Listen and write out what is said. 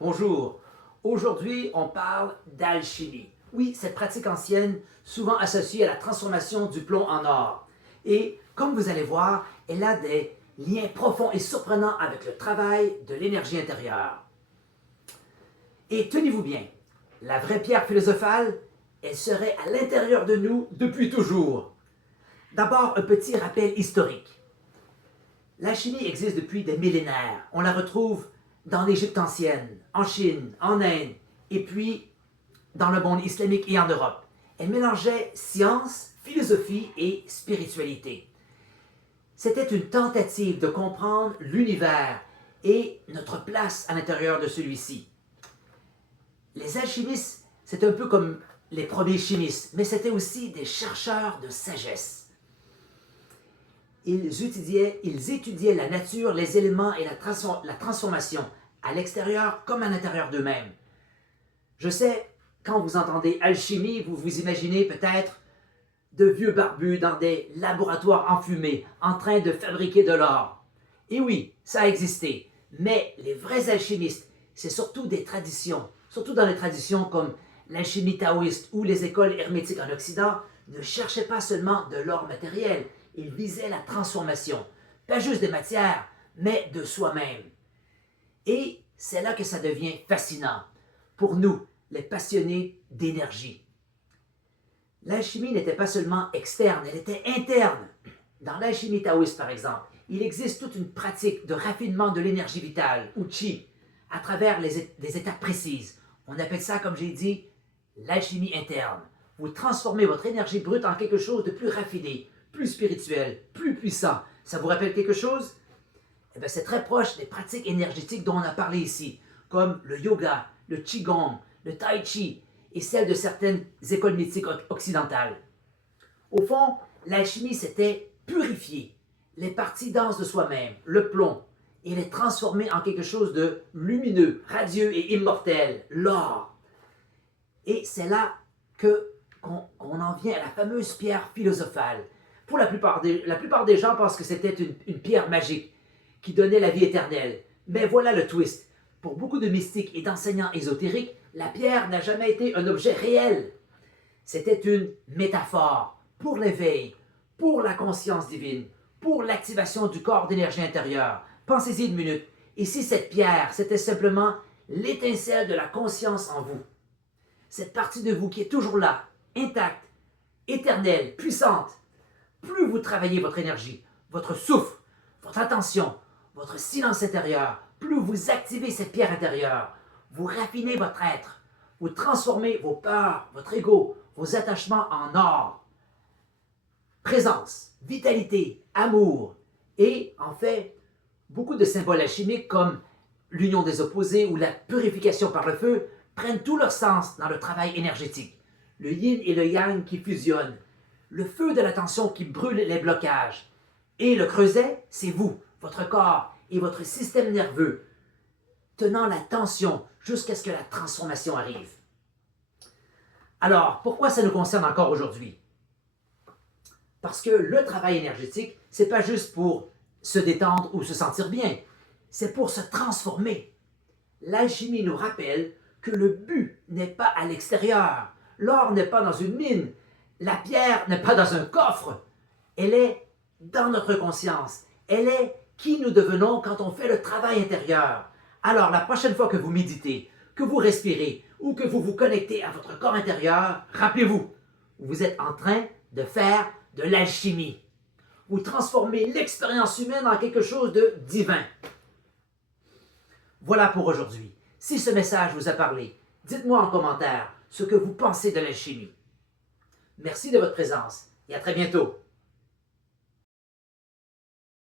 Bonjour. Aujourd'hui, on parle d'alchimie. Oui, cette pratique ancienne, souvent associée à la transformation du plomb en or. Et comme vous allez voir, elle a des liens profonds et surprenants avec le travail de l'énergie intérieure. Et tenez-vous bien, la vraie pierre philosophale, elle serait à l'intérieur de nous depuis toujours. D'abord, un petit rappel historique. L'alchimie existe depuis des millénaires. On la retrouve dans l'Égypte ancienne, en Chine, en Inde, et puis dans le monde islamique et en Europe. Elle mélangeait science, philosophie et spiritualité. C'était une tentative de comprendre l'univers et notre place à l'intérieur de celui-ci. Les alchimistes, c'est un peu comme les premiers chimistes, mais c'était aussi des chercheurs de sagesse. Ils étudiaient la nature, les éléments et la transformation, à l'extérieur comme à l'intérieur d'eux-mêmes. Je sais, quand vous entendez alchimie, vous vous imaginez peut-être de vieux barbus dans des laboratoires enfumés, en train de fabriquer de l'or. Et oui, ça a existé, mais les vrais alchimistes, c'est surtout des traditions, surtout dans les traditions comme l'alchimie taoïste ou les écoles hermétiques en Occident, ne cherchaient pas seulement de l'or matériel, ils visaient la transformation, pas juste des matières, mais de soi-même. Et c'est là que ça devient fascinant, pour nous, les passionnés d'énergie. L'alchimie n'était pas seulement externe, elle était interne. Dans l'alchimie taoïste, par exemple, il existe toute une pratique de raffinement de l'énergie vitale, ou chi, à travers des étapes précises. On appelle ça, comme j'ai dit, l'alchimie interne. Vous transformez votre énergie brute en quelque chose de plus raffiné, plus spirituel, plus puissant. Ça vous rappelle quelque chose? Eh bien, c'est très proche des pratiques énergétiques dont on a parlé ici, comme le yoga, le qigong, le tai chi et celles de certaines écoles mystiques occidentales. Au fond, l'alchimie, c'était purifier les parties denses de soi-même, le plomb, et les transformer en quelque chose de lumineux, radieux et immortel, l'or. Et c'est là qu'on en vient à la fameuse pierre philosophale. Pour la plupart des gens pensent que c'était une pierre magique qui donnait la vie éternelle. Mais voilà le twist. Pour beaucoup de mystiques et d'enseignants ésotériques, la pierre n'a jamais été un objet réel. C'était une métaphore pour l'éveil, pour la conscience divine, pour l'activation du corps d'énergie intérieure. Pensez-y une minute. Et si cette pierre, c'était simplement l'étincelle de la conscience en vous? Cette partie de vous qui est toujours là, intacte, éternelle, puissante. Plus vous travaillez votre énergie, votre souffle, votre attention, votre silence intérieur, plus vous activez cette pierre intérieure, vous raffinez votre être, vous transformez vos peurs, votre ego, vos attachements en or. Présence, vitalité, amour et, en fait, beaucoup de symboles alchimiques comme l'union des opposés ou la purification par le feu prennent tout leur sens dans le travail énergétique. Le yin et le yang qui fusionnent, le feu de l'attention qui brûle les blocages. Et le creuset, c'est vous, votre corps et votre système nerveux, tenant la tension jusqu'à ce que la transformation arrive. Alors, pourquoi ça nous concerne encore aujourd'hui? Parce que le travail énergétique, c'est pas juste pour se détendre ou se sentir bien, c'est pour se transformer. L'alchimie nous rappelle que le but n'est pas à l'extérieur, l'or n'est pas dans une mine, la pierre n'est pas dans un coffre, elle est dans notre conscience, elle est qui nous devenons quand on fait le travail intérieur. Alors, la prochaine fois que vous méditez, que vous respirez ou que vous vous connectez à votre corps intérieur, rappelez-vous, vous êtes en train de faire de l'alchimie. Vous transformez l'expérience humaine en quelque chose de divin. Voilà pour aujourd'hui. Si ce message vous a parlé, dites-moi en commentaire ce que vous pensez de l'alchimie. Merci de votre présence et à très bientôt.